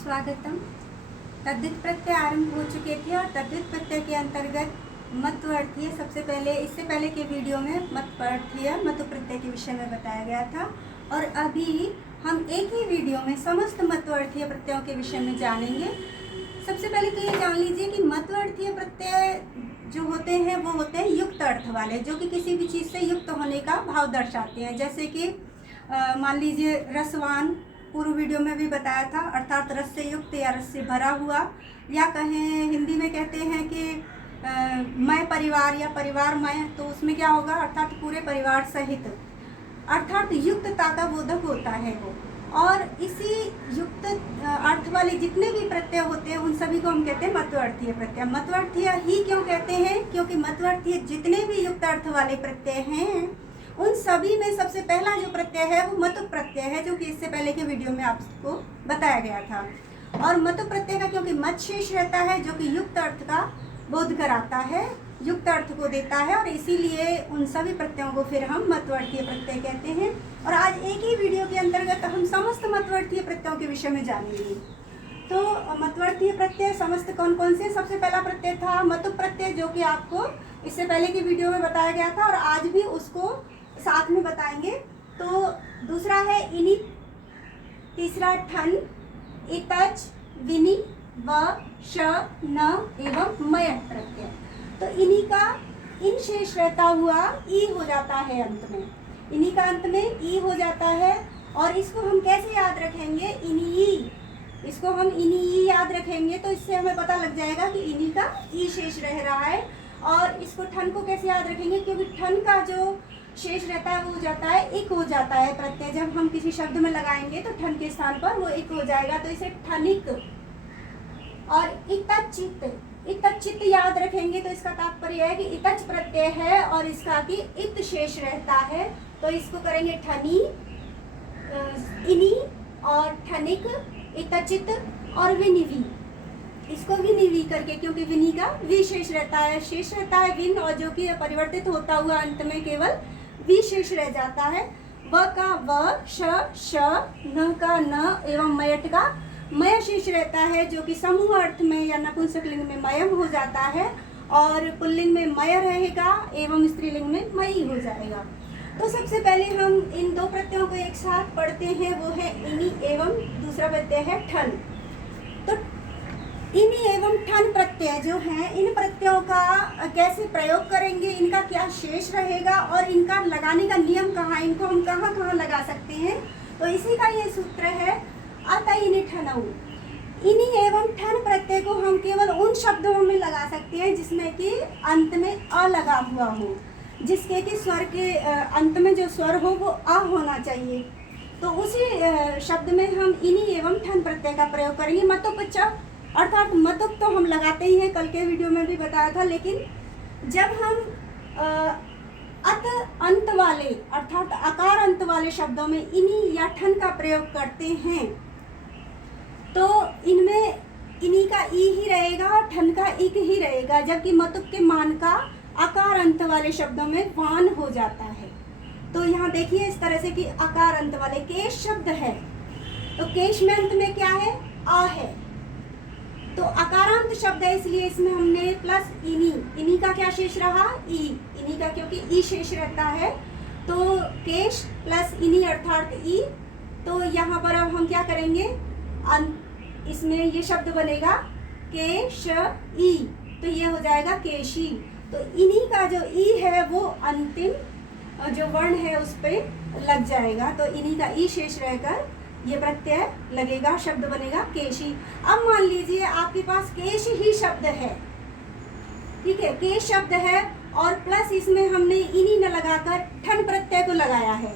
स्वागतम। तद्धित प्रत्यय आरंभ हो चुके थे और तद्धित प्रत्यय के अंतर्गत मतवर्थीय सबसे पहले इससे पहले के वीडियो में मतवर्थीय मतु प्रत्यय के विषय में बताया गया था और अभी हम एक ही वीडियो में समस्त मतवर्थीय प्रत्ययों के विषय में जानेंगे। सबसे पहले तो ये जान लीजिए कि मतवर्थीय प्रत्यय जो होते हैं वो होते हैं युक्त अर्थ वाले, जो कि किसी भी चीज़ से युक्त होने का भाव दर्शाते हैं। जैसे कि मान लीजिए रसवान, पूर्व वीडियो में भी बताया था, अर्थात रस से युक्त या रस से भरा हुआ, या कहें हिंदी में कहते हैं कि मैं परिवार या परिवार मैं, तो उसमें क्या होगा, अर्थात पूरे परिवार सहित, अर्थात युक्तता का बोधक होता है वो। और इसी युक्त अर्थ वाले जितने भी प्रत्यय होते हैं उन सभी को हम कहते हैं मतवर्थीय प्रत्यय। मतवर्थीय ही क्यों कहते हैं? क्योंकि मतवर्थीय जितने भी युक्त अर्थ वाले प्रत्यय हैं उन सभी में सबसे पहला जो प्रत्यय है वो मतु प्रत्यय है, जो कि इससे पहले के वीडियो में आपको बताया गया था। और मतु प्रत्यय का क्योंकि मत शेष रहता है जो कि युक्त अर्थ का बोध कराता है, युक्त अर्थ को देता है, और इसीलिए उन सभी प्रत्ययों को फिर हम मतवर्थीय प्रत्यय कहते हैं। और आज एक ही वीडियो के अंतर्गत हम समस्त मतवर्थीय प्रत्ययों के विषय में जानेंगे। तो मतवर्थीय प्रत्यय समस्त कौन कौन से? सबसे पहला प्रत्यय था मतु प्रत्यय, जो कि आपको इससे पहले की वीडियो में बताया गया था और आज भी उसको साथ में बताएंगे। तो दूसरा है इनि, तीसरा ठन, इतच, विनि, व, श, न एवं मय प्रत्यय। तो इन्हीं का इन शेष रहता हुआ ई हो जाता है अंत में, इन्हीं का अंत में ई हो जाता है। और इसको हम कैसे याद रखेंगे? इन्हीं, इसको हम इन्हीं याद रखेंगे तो इससे हमें पता लग जाएगा कि इन्हीं का ई शेष रह रहा है। और इसको ठन को कैसे याद रखेंगे? क्योंकि ठन का जो शेष रहता है वो हो जाता है इक हो जाता है प्रत्यय। जब हम किसी शब्द में लगाएंगे तो ठन के स्थान पर वो इक हो जाएगा, तो इसे ठनिक। और इतचित, इतचित याद रखेंगे तो इसका तात्पर्य है कि इतच प्रत्यय है और इसका कि इत शेष रहता है, तो इसको करेंगे ठनी, इनी और ठनिक, इतचित और विनिवि। इसको विनिवि करके, क्योंकि विनि का वि शेष रहता है, शेष रहता है विन, और जो कि परिवर्तित होता हुआ अंत में केवल वि शेष रह जाता है। व का व, श, न का न एवं मयट का मय शेष रहता है, जो कि समूह अर्थ में या नपुंसकलिंग में मयम हो जाता है, और पुल्लिंग में मय रहेगा एवं स्त्रीलिंग में मयी हो जाएगा। तो सबसे पहले हम इन दो प्रत्ययों को एक साथ पढ़ते हैं, वो है इनि एवं दूसरा प्रत्यय है ठन। तो इनि एवं ठन प्रत्यय जो हैं, इन प्रत्ययों का कैसे प्रयोग करेंगे, इनका क्या शेष रहेगा और इनका लगाने का नियम कहाँ, इनको हम कहाँ कहाँ लगा सकते हैं, तो इसी का ये सूत्र है अतइनि ठनऊ। इनि एवं ठन प्रत्यय को हम केवल उन शब्दों में लगा सकते हैं जिसमें कि अंत में अ लगा हुआ हो, जिसके कि स्वर के अंत में जो स्वर हो वो अ होना चाहिए। तो उसी शब्द में हम इनि एवं ठन प्रत्यय का प्रयोग करेंगे। मतुप च, अर्थात मतुप तो हम लगाते ही हैं, कल के वीडियो में भी बताया था, लेकिन जब हम अत अंत वाले अर्थात अकार अंत वाले शब्दों में इनि या ठन का प्रयोग करते हैं तो इनमें इन्हीं का ई ही रहेगा और ठन का इक ही रहेगा, जबकि मतुप के मान का अकार अंत वाले शब्दों में वान हो जाता है। तो यहाँ देखिए इस तरह से कि अकार अंत वाले केश शब्द है, तो केश में अंत में क्या है? आ है, तो अकारांत शब्द है, इसलिए इसमें हमने प्लस इनी, इनी का क्या शेष रहा? ई, इनी का क्योंकि ई शेष रहता है, तो केश प्लस इनी अर्थात ई। तो यहाँ पर अब हम क्या करेंगे, इसमें ये शब्द बनेगा केश ई, तो ये हो जाएगा केशी। तो इन्हीं का जो ई है वो अंतिम जो वर्ण है उस पे लग जाएगा, तो इन्हीं का ई शेष रहकर ये प्रत्यय लगेगा, शब्द बनेगा केशी। अब मान लीजिए आपके पास केश ही शब्द है, ठीक है, केश शब्द है और प्लस इसमें हमने इन्हीं न लगाकर ठन प्रत्यय को लगाया है,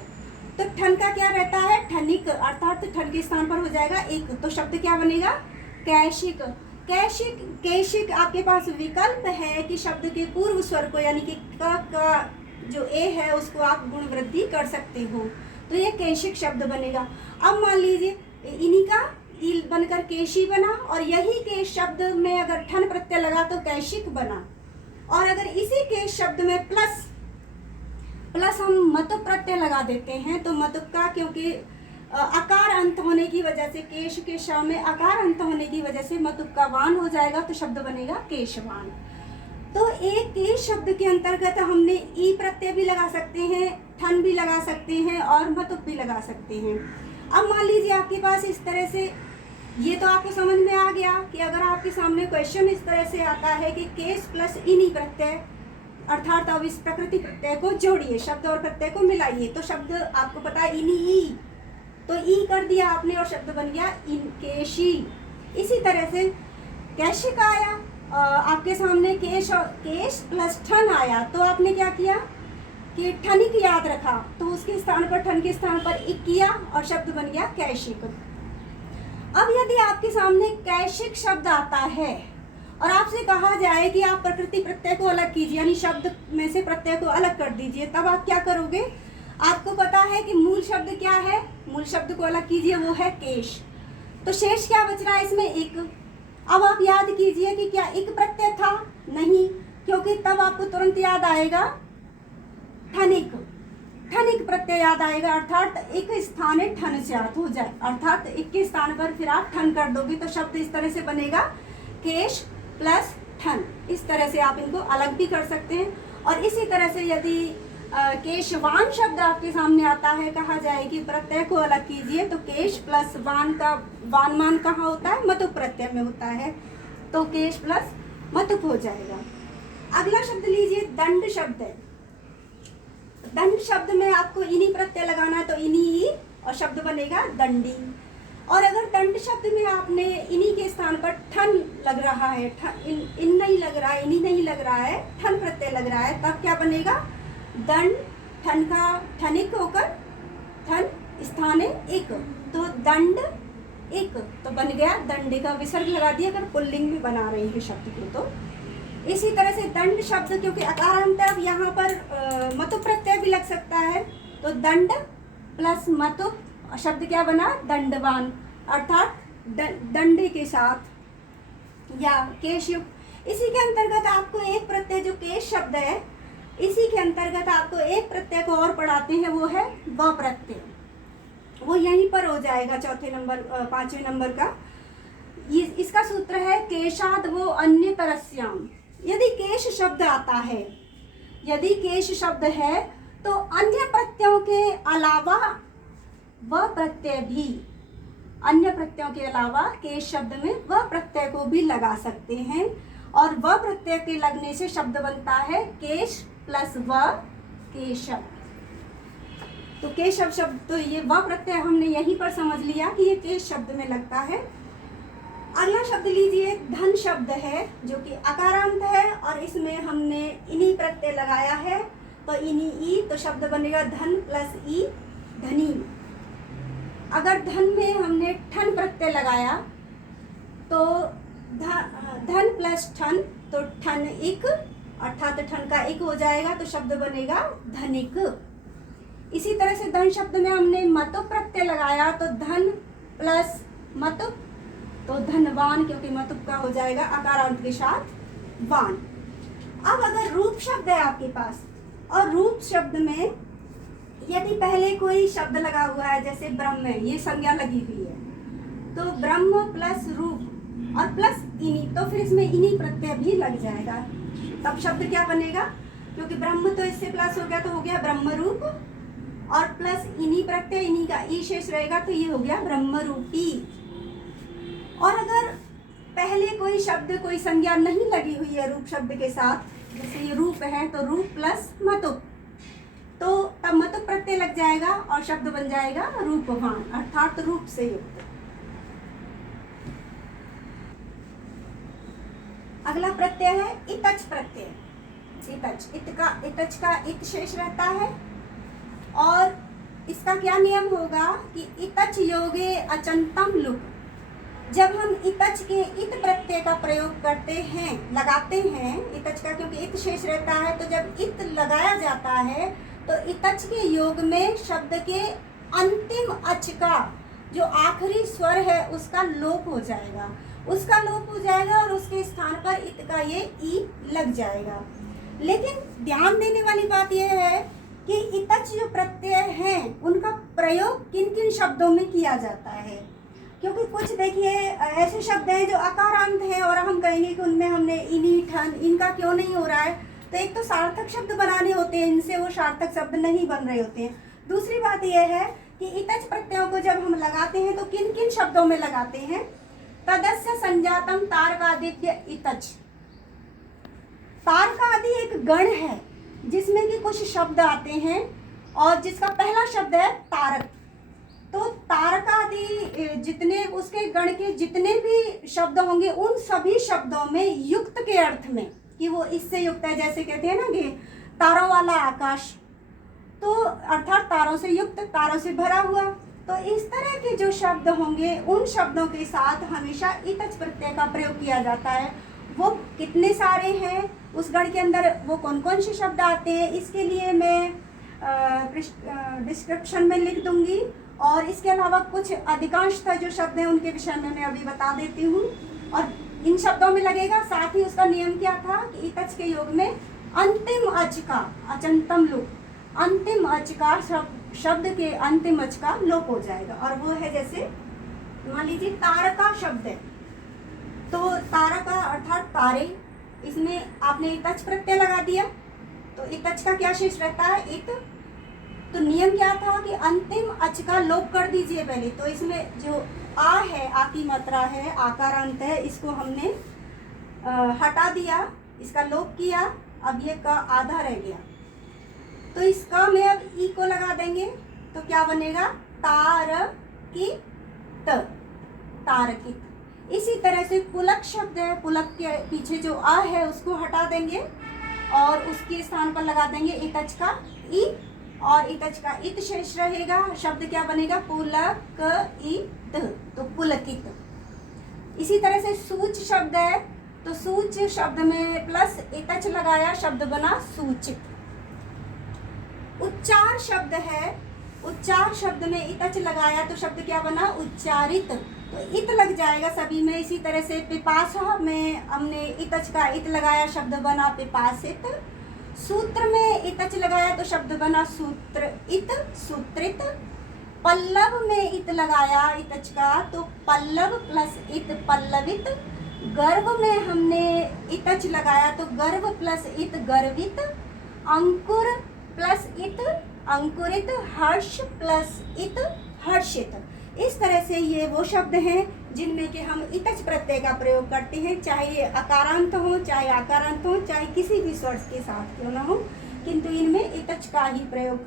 तो ठन का क्या रहता है? ठनिक, अर्थात ठन के स्थान पर हो जाएगा एक, तो शब्द क्या बनेगा? कैशिक। कैशिक, केशिक आपके पास विकल्प है कि शब्द के पूर्व स्वर को यानी कि क का जो ए है उसको आप गुण वृद्धि कर सकते हो, तो ये केशिक शब्द बनेगा। अब मान लीजिए इन्हीं का ई बनकर केशी बना, और यही केश शब्द में अगर ठन प्रत्यय लगा तो कैशिक बना, और अगर इसी केश शब्द में प्लस हम मतुप प्रत्यय लगा देते हैं तो मतुप का क्योंकि आकार अंत होने की वजह से, केश के श में आकार अंत होने की वजह से मतुप का वान हो जाएगा, तो शब्द बनेगा केशवान। तो एक केश शब्द के अंतर्गत हमने ई प्रत्यय भी लगा सकते हैं, ठन भी लगा सकते हैं और मतुप भी लगा सकते हैं। अब मान लीजिए आपके पास इस तरह से, ये तो आपको समझ में आ गया कि अगर आपके सामने क्वेश्चन इस तरह से आता है कि केश प्लस इनी प्रत्यय, अर्थात अब इस प्रकृति प्रत्यय को जोड़िए, शब्द और प्रत्यय को मिलाइए, तो शब्द आपको पता है इनी ई, तो ई कर दिया आपने और शब्द बन गया इनकेशी। इसी तरह से कैशिक आया, आपके सामने केश और केश प्लस ठन आया, तो आपने क्या किया कि ठनिक याद रखा, तो उसके स्थान पर, ठन के स्थान पर इक किया और शब्द बन गया कैशिक। अब यदि आपके सामने कैशिक शब्द आता है और आपसे कहा जाए कि आप प्रकृति प्रत्यय को अलग कीजिए, यानी शब्द में से प्रत्यय को अलग कर दीजिए, तब आप क्या करोगे? आपको पता है कि मूल शब्द क्या है, मूल शब्द को अलग कीजिए, वो है केश। तो शेष क्या बच रहा है इसमें? इक। अब आप याद कीजिए कि क्या इक प्रत्यय था? नहीं, क्योंकि तब आपको तुरंत याद आएगा ठनिक, ठनिक प्रत्यय याद आएगा, अर्थात एक स्थान है ठन से आत हो जाए, अर्थात एक के स्थान पर फिर आप ठन कर दोगे, तो शब्द इस तरह से बनेगा केश प्लस ठन। इस तरह से आप इनको अलग भी कर सकते हैं। और इसी तरह से यदि केशवान शब्द आपके सामने आता है, कहा जाए कि प्रत्यय को अलग कीजिए, तो केश प्लस वान का वान मान कहाँ होता है? मतुप प्रत्यय में होता है, तो केश प्लस मतुप हो जाएगा। अगला शब्द लीजिए, दंड शब्द है। दंड शब्द में आपको इनी प्रत्यय लगाना है, तो इनी और शब्द बनेगा दंडी। और अगर दंड शब्द में आपने इनी के स्थान पर ठन लग रहा है, इन नहीं लग रहा है, इनी नहीं लग रहा है, ठन प्रत्यय लग रहा है, तब क्या बनेगा? दंड, ठन का ठनिक होकर ठन स्थाने एक, तो दंड एक, तो बन गया दंडे का विसर्ग लगा दिया अगर पुल्लिंग में बना रही है शब्द को। तो इसी तरह से दंड शब्द, क्योंकि अकारांत अब यहाँ पर मतुप प्रत्यय भी लग सकता है, तो दंड प्लस मतुप, शब्द क्या बना? दंडवान, अर्थात दंडे के साथ या केश युक्त। इसी के अंतर्गत आपको एक प्रत्यय, जो केश शब्द है, इसी के अंतर्गत आपको एक प्रत्यय को और पढ़ाते हैं, वो है व प्रत्यय। वो यहीं पर हो जाएगा चौथे नंबर, पांचवें नंबर का। इसका सूत्र है केशाद वो अन्य तरस्याम। यदि केश शब्द आता है, यदि केश शब्द है, तो अन्य प्रत्ययों के अलावा वह प्रत्यय भी, अन्य प्रत्ययों के अलावा केश शब्द में वह प्रत्यय को भी लगा सकते हैं, और वह प्रत्यय के लगने से शब्द बनता है केश प्लस व केशव। तो केशव शब्द, तो ये वह प्रत्यय हमने यहीं पर समझ लिया कि ये केश शब्द में लगता है। अगला शब्द लीजिए, धन शब्द है, जो कि अकारांत है और इसमें हमने इनी प्रत्यय लगाया है, तो इनी ई, तो शब्द बनेगा धन प्लस ई, धनी। अगर धन में हमने ठन प्रत्यय लगाया, तो धन प्लस ठन, तो ठन इक, अर्थात ठन का एक हो जाएगा, तो शब्द बनेगा धनिक। इसी तरह से धन शब्द में हमने मतुप प्रत्यय लगाया, तो धन प्लस मतुप, तो धनवान, क्योंकि मतुप का हो जाएगा अकारांत के साथ वान। अब अगर रूप शब्द है आपके पास, और रूप शब्द में यदि पहले कोई शब्द लगा हुआ है, जैसे ब्रह्म है, ये संज्ञा लगी हुई है, तो ब्रह्म प्लस रूप और प्लस इनी, तो फिर इसमें इनी प्रत्यय भी लग जाएगा, तब शब्द क्या बनेगा? क्योंकि ब्रह्म तो इससे प्लस हो गया, तो हो गया ब्रह्म रूप, और प्लस इनी प्रत्यय, इनी का ई शेष रहेगा, तो ये हो गया ब्रह्म रूपी। और अगर पहले कोई शब्द, कोई संज्ञा नहीं लगी हुई है रूप शब्द के साथ, जैसे ये रूप है, तो रूप प्लस मतुप, तो तब मतुप प्रत्यय लग जाएगा और शब्द बन जाएगा रूपवान, अर्थात रूप से युक्त। अगला प्रत्यय है इतच प्रत्यय। इतच, इतच का इत शेष रहता है, और इसका क्या नियम होगा कि इतच योगे अचंतम लुक। जब हम इतच के इत प्रत्यय का प्रयोग करते हैं, लगाते हैं इतच का, क्योंकि इत शेष रहता है, तो जब इत लगाया जाता है, तो इतच के योग में शब्द के अंतिम अच का जो आखिरी स्वर है, उसका लोप हो जाएगा, उसका लोप हो जाएगा, और उसके स्थान पर इत का ये ई लग जाएगा। लेकिन ध्यान देने वाली बात यह है कि इतच जो प्रत्यय हैं उनका प्रयोग किन किन शब्दों में किया जाता है। क्योंकि कुछ देखिए ऐसे शब्द हैं जो अकारांत हैं और हम कहेंगे कि उनमें हमने इनी ठन इनका क्यों नहीं हो रहा है, तो एक तो सार्थक शब्द बनाने होते हैं, इनसे वो सार्थक शब्द नहीं बन रहे होते हैं। दूसरी बात यह है कि इतच प्रत्ययों को जब हम लगाते हैं तो किन किन शब्दों में लगाते हैं। तदस्य संजातम तारकादित्य इतच। तारकादि एक गण है जिसमें कि कुछ शब्द आते हैं और जिसका पहला शब्द है तारक। तो तारकादि जितने उसके गण के जितने भी शब्द होंगे उन सभी शब्दों में युक्त के अर्थ में कि वो इससे युक्त है, जैसे कहते हैं ना कि तारों वाला आकाश, तो अर्थात तारों से युक्त, तारों से भरा हुआ। तो इस तरह के जो शब्द होंगे उन शब्दों के साथ हमेशा इतच प्रत्यय का प्रयोग किया जाता है। वो कितने सारे हैं, उस गण के अंदर वो कौन कौन से शब्द आते हैं, इसके लिए मैं डिस्क्रिप्शन में लिख दूंगी। और इसके अलावा कुछ अधिकांशतः जो शब्द हैं उनके विषय में मैं अभी बता देती हूँ और इन शब्दों में लगेगा। साथ ही उसका नियम क्या था कि इतच के योग में अंतिम अच का अचंतम लोप, अंतिम अच का शब्द के अंतिम अच का लोप हो जाएगा। और वो है जैसे मान लीजिए तारका शब्द है, तो तारका अर्थात तारे, इसमें आपने इतच प्रत्यय लगा दिया तो इतच का क्या शेष रहता है, इत। तो नियम क्या था कि अंतिम अच का लोप कर दीजिए पहले। तो इसमें जो आ है, आ की मात्रा है, आकारांत है, इसको हमने हटा दिया, इसका लोप किया। अब ये का आधा रह गया, तो इसका में अब ई को लगा देंगे तो क्या बनेगा, तारकित, तारकित। इसी तरह से पुलक शब्द है, पुलक के पीछे जो आ है उसको हटा देंगे और उसके स्थान पर लगा देंगे इतच का ई, और इतच का इत शेष रहेगा। शब्द क्या बनेगा, पुलक इत, तो पुलकित। इसी तरह से सूच शब्द है, तो सूच शब्द में प्लस इतच लगाया, शब्द बना सूचित। उच्चार शब्द है, उच्चार शब्द में इतच लगाया तो शब्द क्या बना, उच्चारित, तो इत लग जाएगा सभी में। इसी तरह से पिपासा में हमने इतच का इत लगाया, शब्द बना पिपासित। सूत्र में इतच लगाया तो शब्द बना सूत्रित, सूत्रित। पल्लव में इत लगाया इतच का तो पल्लव प्लस इत, पल्लवित। गर्व में हमने इतच लगाया तो गर्व प्लस इत, गर्वित। अंकुर प्लस इत, अंकुरित। हर्ष प्लस इत, हर्षित। इस तरह से ये वो शब्द हैं जिनमें कि हम इतच प्रत्यय का प्रयोग करते हैं, चाहे ये अकारांत हो, चाहे आकारांत हो, चाहे किसी भी स्वर के साथ क्यों ना हो, किंतु इनमें इतच का ही प्रयोग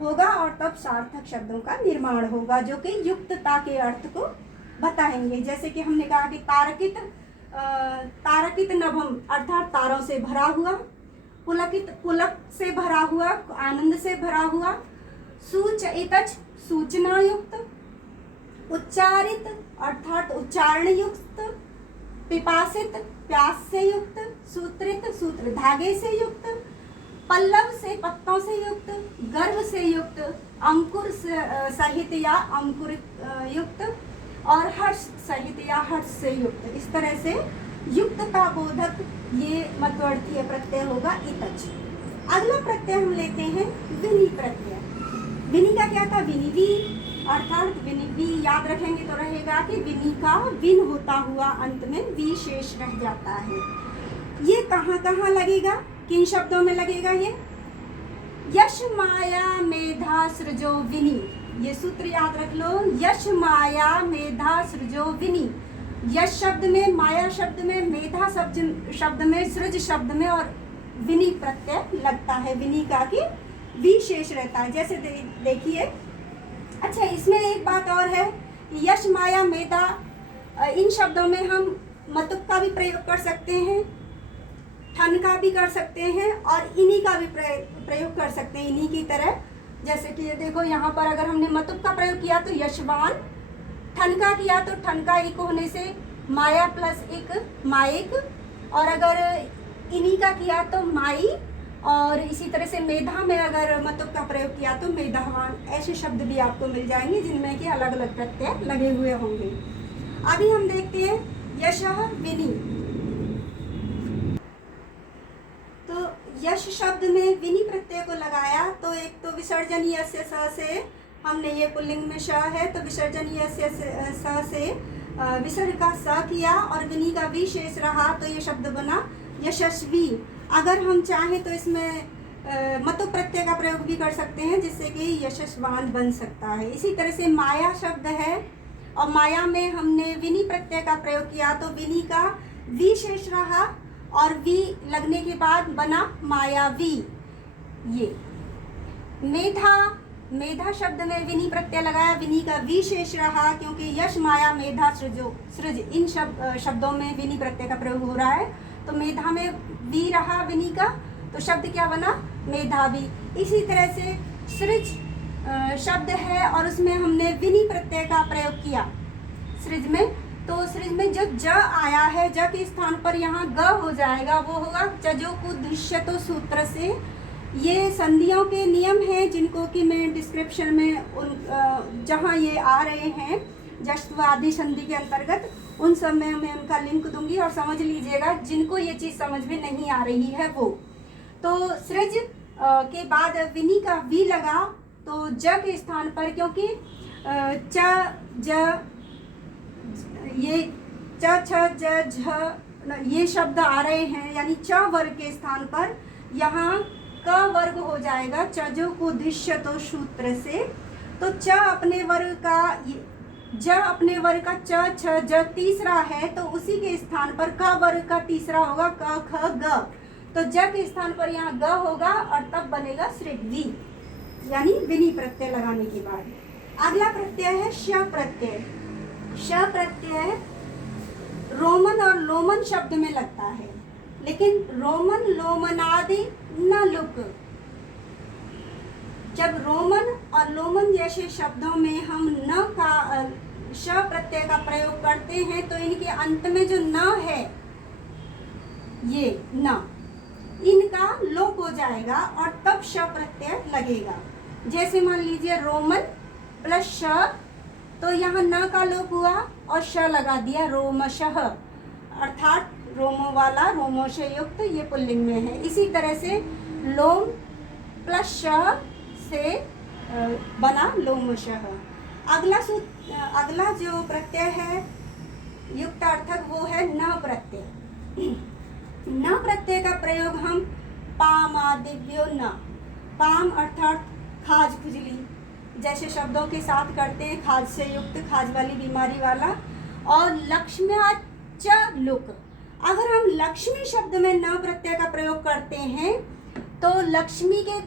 होगा और तब सार्थक शब्दों का निर्माण होगा जो कि युक्तता के अर्थ को बताएंगे। जैसे कि हमने कहा कि तारकित, तारकित नभम अर्थात तारों से भरा हुआ। पुलकित, पुलक से भरा हुआ, आनंद से भरा हुआ। सूच इतच, सूचना युक्त। उच्चारित अर्थात उच्चारण युक्त। पिपासित, प्यास से युक्त। सूत्रित, सूत्र धागे से युक्त। पल्लव से पत्तों से युक्त। गर्भ से युक्त। अंकुर सहित या अंकुरित युक्त। और हर्ष सहित या हर्ष से युक्त। इस तरह से युक्तता बोधक ये मध्वर्तीय प्रत्यय होगा इतच। अगला प्रत्यय हम लेते हैं विनि प्रत्यय। विनि का क्या था, विनिवि अर्थात विनिवि याद रखेंगे तो रहेगा कि विनि का विन होता हुआ अंत में वि शेष रह जाता है। ये कहाँ कहाँ लगेगा, किन शब्दों में लगेगा ये, यश माया मेधा सृजो विनि। ये सूत्र याद रख लो, यश माया मेधा सृजो विनि। यश शब्द में, माया शब्द में, मेधा शब्द में, सृज शब्द में और विनि प्रत्यय लगता है। विनि का कि वि शेष रहता है। जैसे देखिए, अच्छा इसमें एक बात और है, यश माया मेधा इन शब्दों में हम मतुक का भी प्रयोग कर सकते हैं, ठन का भी कर सकते हैं और इन्हीं का भी प्रयोग कर सकते हैं, इन्हीं की तरह। जैसे कि ये देखो, यहाँ पर अगर हमने मतुक का प्रयोग किया तो यशवान, ठन का किया तो ठन का इक होने से माया प्लस एक माइक, और अगर इन्हीं का किया तो माई, और इसी तरह से मेधा में अगर मतुक का प्रयोग किया तो मेधावान। ऐसे शब्द भी आपको मिल जाएंगे जिनमें कि अलग अलग प्रत्यय लगे हुए होंगे। अभी हम देखते हैं यशः विनि। तो यश शब्द में विनी प्रत्यय को लगाया तो एक तो विसर्जन यस्य स से हमने ये पुल्लिंग में श है तो विसर्जन यस्य स से विसर्ग का स किया और विनी का वी शेष रहा तो ये शब्द बना यशस्वी। अगर हम चाहें तो इसमें मतु प्रत्यय का प्रयोग भी कर सकते हैं जिससे कि यशस्वान बन सकता है। इसी तरह से माया शब्द है और माया में हमने विनी प्रत्यय का प्रयोग किया तो विनी का वी शेष रहा और वी लगने के बाद बना मायावी। ये मेधा, मेधा शब्द में विनी प्रत्यय लगाया, विनी का वी शेष रहा क्योंकि यश माया मेधा सृज इन शब्दों में विनी प्रत्यय का प्रयोग हो रहा है तो मेधा में वी रहा विनी का तो शब्द क्या बना मेधावी। इसी तरह से सृज शब्द है और उसमें हमने विनी प्रत्यय का प्रयोग किया सृज में तो सृज में जो ज आया है ज के स्थान पर यहाँ ग हो जाएगा वो होगा जजो कुदृश्यतो सूत्र से। ये संधियों के नियम हैं जिनको कि मैं डिस्क्रिप्शन में उन जहाँ ये आ रहे हैं जश्व आदि संधि के अंतर्गत उन सब में मैं उनका लिंक दूंगी और समझ लीजिएगा जिनको ये चीज़ समझ में नहीं आ रही है वो। तो सृज के बाद विनी का वी लगा तो ज के स्थान पर क्योंकि च ज ये च छ ज झ ये शब्द आ रहे हैं यानी च वर्ग के स्थान पर यहाँ क वर्ग हो जाएगा चजो को दृश्य तो सूत्र से। तो च अपने वर्ग का ज अपने वर्ग का च छ ज तीसरा है तो उसी के स्थान पर क वर्ग का तीसरा होगा क ख ग तो ज के स्थान पर यहाँ ग होगा और तब बनेगा सृग्वी यानी विनी प्रत्यय लगाने के बाद। अगला प्रत्यय है श प्रत्यय। श प्रत्यय रोमन और लोमन शब्द में लगता है लेकिन रोमन लोमनादि न लुक। जब रोमन और लोमन जैसे शब्दों में हम न का श प्रत्यय का प्रयोग करते हैं तो इनके अंत में जो न है ये न इनका लोप हो जाएगा और तब श प्रत्यय लगेगा। जैसे मान लीजिए रोमन प्लस श तो यहाँ न का लोप हुआ और श लगा दिया रोमशः अर्थात रोमो वाला रोमो से युक्त ये पुल्लिंग में है। इसी तरह से लोम प्लस श से बना लोमशः। अगला जो प्रत्यय है युक्त अर्थक वो है न प्रत्यय। न प्रत्यय का प्रयोग हम पाम आदिव्यो न पाम अर्थात खाज खुजली जैसे शब्दों के साथ करते हैं खाज से युक्त खाज वाली बीमारी वाला। और लक्ष्म्या च लुक अगर हम लक्ष्मी शब्द में न प्रत्यय का प्रयोग करते हैं तो लक्ष्मी के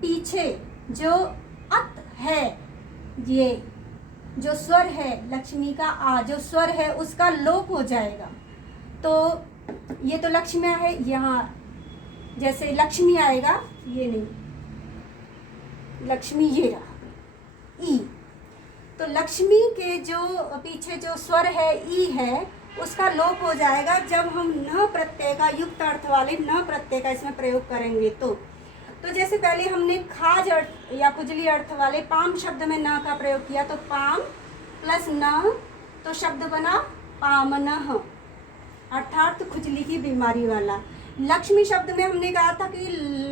पीछे जो अत है ये जो स्वर है लक्ष्मी का आ जो स्वर है उसका लोप हो जाएगा। तो ये तो लक्ष्म्या है यहाँ जैसे लक्ष्मी आएगा ये नहीं लक्ष्मी ये रहा ई तो लक्ष्मी के जो पीछे जो स्वर है ई है उसका लोप हो जाएगा जब हम न प्रत्यय का युक्त अर्थ वाले न प्रत्यय का इसमें प्रयोग करेंगे। तो जैसे पहले हमने खाज अर्थ या खुजली अर्थ वाले पाम शब्द में न का प्रयोग किया तो पाम प्लस न तो शब्द बना पामनः अर्थात खुजली की बीमारी वाला। लक्ष्मी शब्द में हमने कहा था कि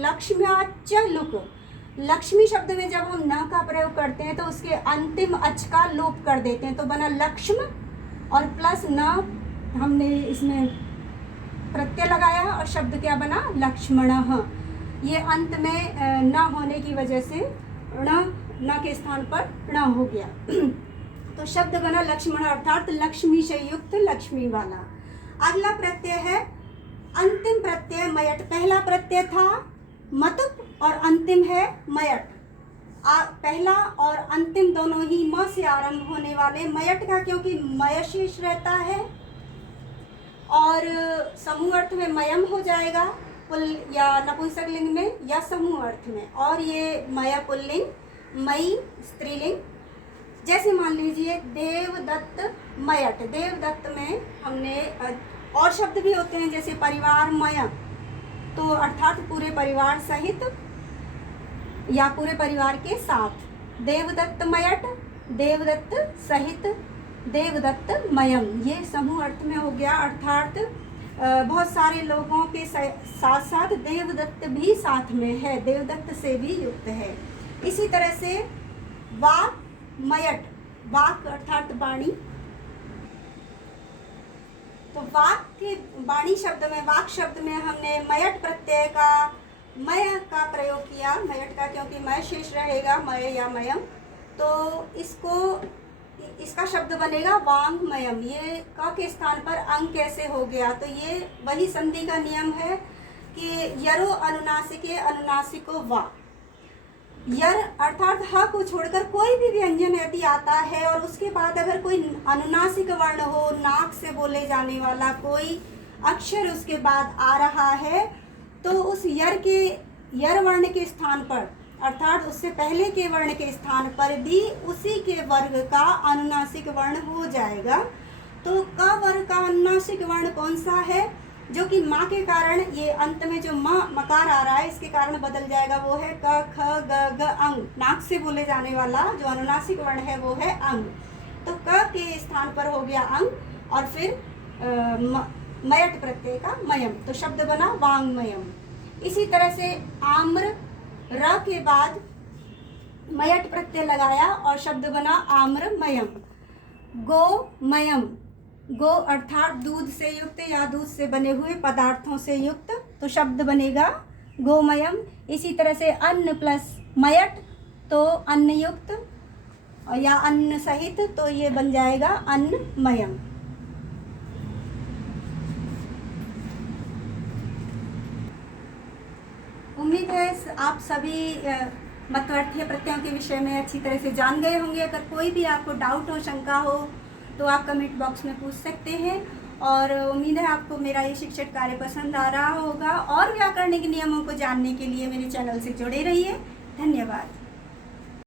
लक्ष्म्या च लुक लक्ष्मी शब्द में जब हम न का प्रयोग करते हैं तो उसके अंतिम अच का लोप कर देते हैं तो बना लक्ष्म और प्लस न हमने इसमें प्रत्यय लगाया और शब्द क्या बना लक्ष्मणः। ये अंत में न होने की वजह से न के स्थान पर न हो गया तो शब्द बना लक्ष्मण अर्थात लक्ष्मी से युक्त लक्ष्मी वाला। अगला प्रत्यय है अंतिम प्रत्यय मयट। पहला प्रत्यय था मतुप और अंतिम है मयट। पहला और अंतिम दोनों ही म से आरंभ होने वाले। मयट का क्योंकि मय शेष रहता है और समूह अर्थ में मयम हो जाएगा पुल या नपुंसक लिंग में या समूह अर्थ में और ये मय पुल्लिंग मई स्त्रीलिंग। जैसे मान लीजिए देवदत्त मयट। देवदत्त में हमने और शब्द भी होते हैं जैसे परिवार मय तो अर्थात पूरे परिवार सहित या पूरे परिवार के साथ। देवदत्त मयट देवदत्त सहित देवदत्त मयम ये समूह अर्थ में हो गया अर्थात बहुत सारे लोगों के साथ साथ देवदत्त भी साथ में है, देवदत्त से भी युक्त है। इसी तरह से वाक मयट, वाक अर्थात वाणी, तो वाक के वाणी शब्द में, वाक शब्द में हमने मयट प्रत्यय का, मय का प्रयोग किया, मयट का, क्योंकि मय शेष रहेगा, मय या मयम, तो इसका शब्द बनेगा वांगमयम। ये क के स्थान पर अंग कैसे हो गया, तो ये वही संधि का नियम है कि यरो अनुनासिके अनुनासिको वा। यर अर्थात ह को छोड़कर कोई भी व्यंजन यदि आता है और उसके बाद अगर कोई अनुनासिक वर्ण हो, नाक से बोले जाने वाला कोई अक्षर उसके बाद आ रहा है, तो उस यर वर्ण के स्थान पर, अर्थात उससे पहले के वर्ण के स्थान पर भी उसी के वर्ग का अनुनासिक वर्ण हो जाएगा। तो क वर्ग का अनुनासिक वर्ण कौन सा है, जो कि माँ के कारण, ये अंत में जो मकार आ रहा है इसके कारण बदल जाएगा, वो है क ख ग ग अंग। नाक से बोले जाने वाला जो अनुनासिक वर्ण है वो है अंग। तो क के स्थान पर हो गया अंग और फिर मयट प्रत्यय का मयम, तो शब्द बना वांगमयम। इसी तरह से आम्र, र के बाद मयट प्रत्यय लगाया और शब्द बना आम्रमयम। गोमयम, गो अर्थात दूध से युक्त या दूध से बने हुए पदार्थों से युक्त, तो शब्द बनेगा गोमयम। इसी तरह से अन्न प्लस मयट, तो अन्न युक्त या अन्न सहित, तो ये बन जाएगा अन्नमयम। उम्मीद है आप सभी मतवर्थीय प्रत्ययों के विषय में अच्छी तरह से जान गए होंगे। अगर कोई भी आपको डाउट हो, शंका हो, तो आप कमेंट बॉक्स में पूछ सकते हैं। और उम्मीद है आपको मेरा ये शिक्षक कार्य पसंद आ रहा होगा। और व्याकरण के नियमों को जानने के लिए मेरे चैनल से जुड़े रहिए। धन्यवाद।